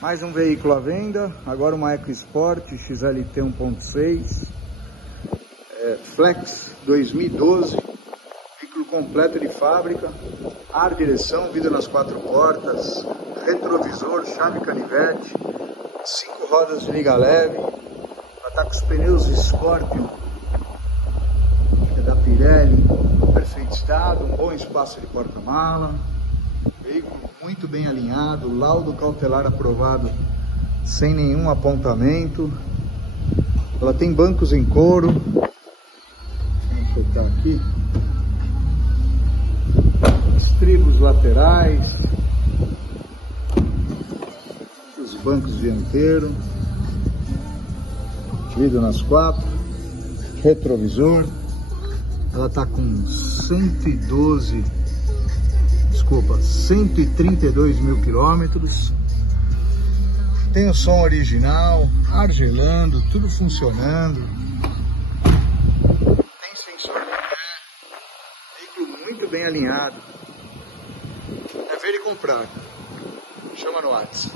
Mais um veículo à venda, agora uma EcoSport XLT 1.6 Flex 2012, veículo completo de fábrica, ar, direção, vidro nas 4 portas, retrovisor, chave canivete, 5 rodas de liga leve, ela está com os pneus Scorpion, que é da Pirelli, em perfeito estado, um bom espaço de porta-mala. Veículo muito bem alinhado, laudo cautelar aprovado sem nenhum apontamento. Ela tem bancos em couro. Deixa eu acertar aqui. Estribos laterais. Os bancos dianteiros. Vidro nas 4. Retrovisor. Ela está com 132 mil quilômetros. Tem o som original, ar gelando, tudo funcionando. Tem sensor de pé, veículo muito bem alinhado. É ver e comprar. Chama no WhatsApp.